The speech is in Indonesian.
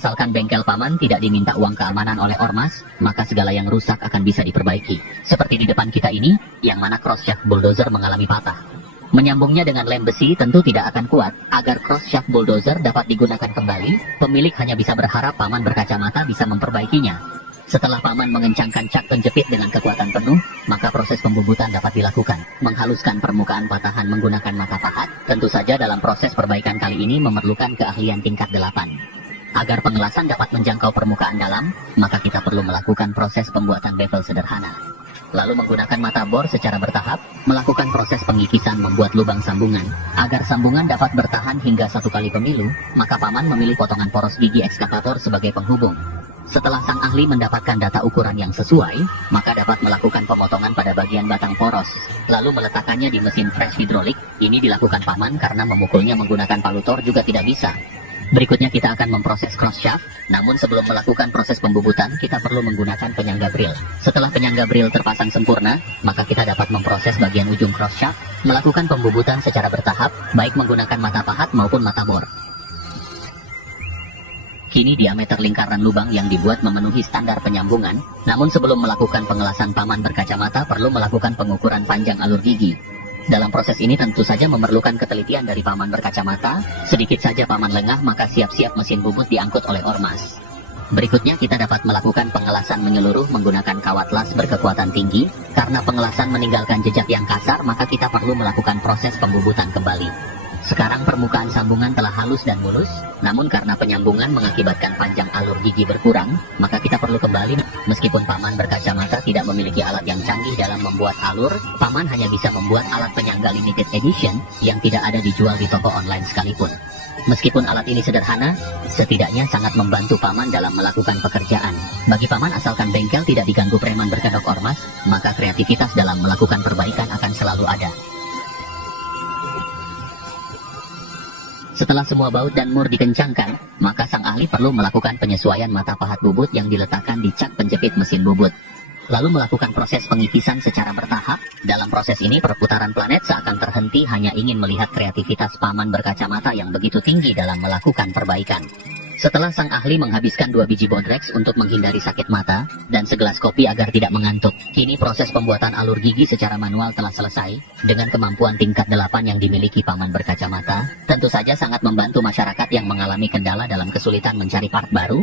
Asalkan bengkel paman tidak diminta uang keamanan oleh ormas, maka segala yang rusak akan bisa diperbaiki. Seperti di depan kita ini, yang mana cross shaft bulldozer mengalami patah. Menyambungnya dengan lem besi tentu tidak akan kuat. Agar cross shaft bulldozer dapat digunakan kembali, pemilik hanya bisa berharap paman berkacamata bisa memperbaikinya. Setelah paman mengencangkan cak penjepit dengan kekuatan penuh, maka proses pembubutan dapat dilakukan. Menghaluskan permukaan patahan menggunakan mata pahat, tentu saja dalam proses perbaikan kali ini memerlukan keahlian tingkat 8. Agar pengelasan dapat menjangkau permukaan dalam, maka kita perlu melakukan proses pembuatan bevel sederhana. Lalu menggunakan mata bor secara bertahap, melakukan proses pengikisan membuat lubang sambungan. Agar sambungan dapat bertahan hingga 1 kali pemilu, maka paman memilih potongan poros gigi ekskavator sebagai penghubung. Setelah sang ahli mendapatkan data ukuran yang sesuai, maka dapat melakukan pemotongan pada bagian batang poros, lalu meletakkannya di mesin press hidrolik. Ini dilakukan paman karena memukulnya menggunakan palutor juga tidak bisa. Berikutnya kita akan memproses cross shaft, namun sebelum melakukan proses pembubutan, kita perlu menggunakan penyangga drill. Setelah penyangga drill terpasang sempurna, maka kita dapat memproses bagian ujung cross shaft, melakukan pembubutan secara bertahap, baik menggunakan mata pahat maupun mata bor. Kini diameter lingkaran lubang yang dibuat memenuhi standar penyambungan, namun sebelum melakukan pengelasan paman berkacamata perlu melakukan pengukuran panjang alur gigi. Dalam proses ini tentu saja memerlukan ketelitian dari paman berkacamata, sedikit saja paman lengah maka siap-siap mesin bubut diangkut oleh ormas. Berikutnya kita dapat melakukan pengelasan menyeluruh menggunakan kawat las berkekuatan tinggi, karena pengelasan meninggalkan jejak yang kasar maka kita perlu melakukan proses pembubutan kembali. Sekarang permukaan sambungan telah halus dan mulus, namun karena penyambungan mengakibatkan panjang alur gigi berkurang, maka kita perlu kembali. Meskipun paman berkacamata tidak memiliki alat yang canggih dalam membuat alur, paman hanya bisa membuat alat penyangga limited edition yang tidak ada dijual di toko online sekalipun. Meskipun alat ini sederhana, setidaknya sangat membantu paman dalam melakukan pekerjaan. Bagi paman asalkan bengkel tidak diganggu preman berkedok ormas, maka kreativitas dalam melakukan perbaikan akan selalu ada. Setelah semua baut dan mur dikencangkan, maka sang ahli perlu melakukan penyesuaian mata pahat bubut yang diletakkan di cak penjepit mesin bubut. Lalu melakukan proses pengikisan secara bertahap. Dalam proses ini perputaran planet seakan terhenti hanya ingin melihat kreativitas paman berkacamata yang begitu tinggi dalam melakukan perbaikan. Setelah sang ahli menghabiskan 2 biji Bodrex untuk menghindari sakit mata, dan segelas kopi agar tidak mengantuk, kini proses pembuatan alur gigi secara manual telah selesai. Dengan kemampuan tingkat 8 yang dimiliki paman berkacamata, tentu saja sangat membantu masyarakat yang mengalami kendala dalam kesulitan mencari part baru,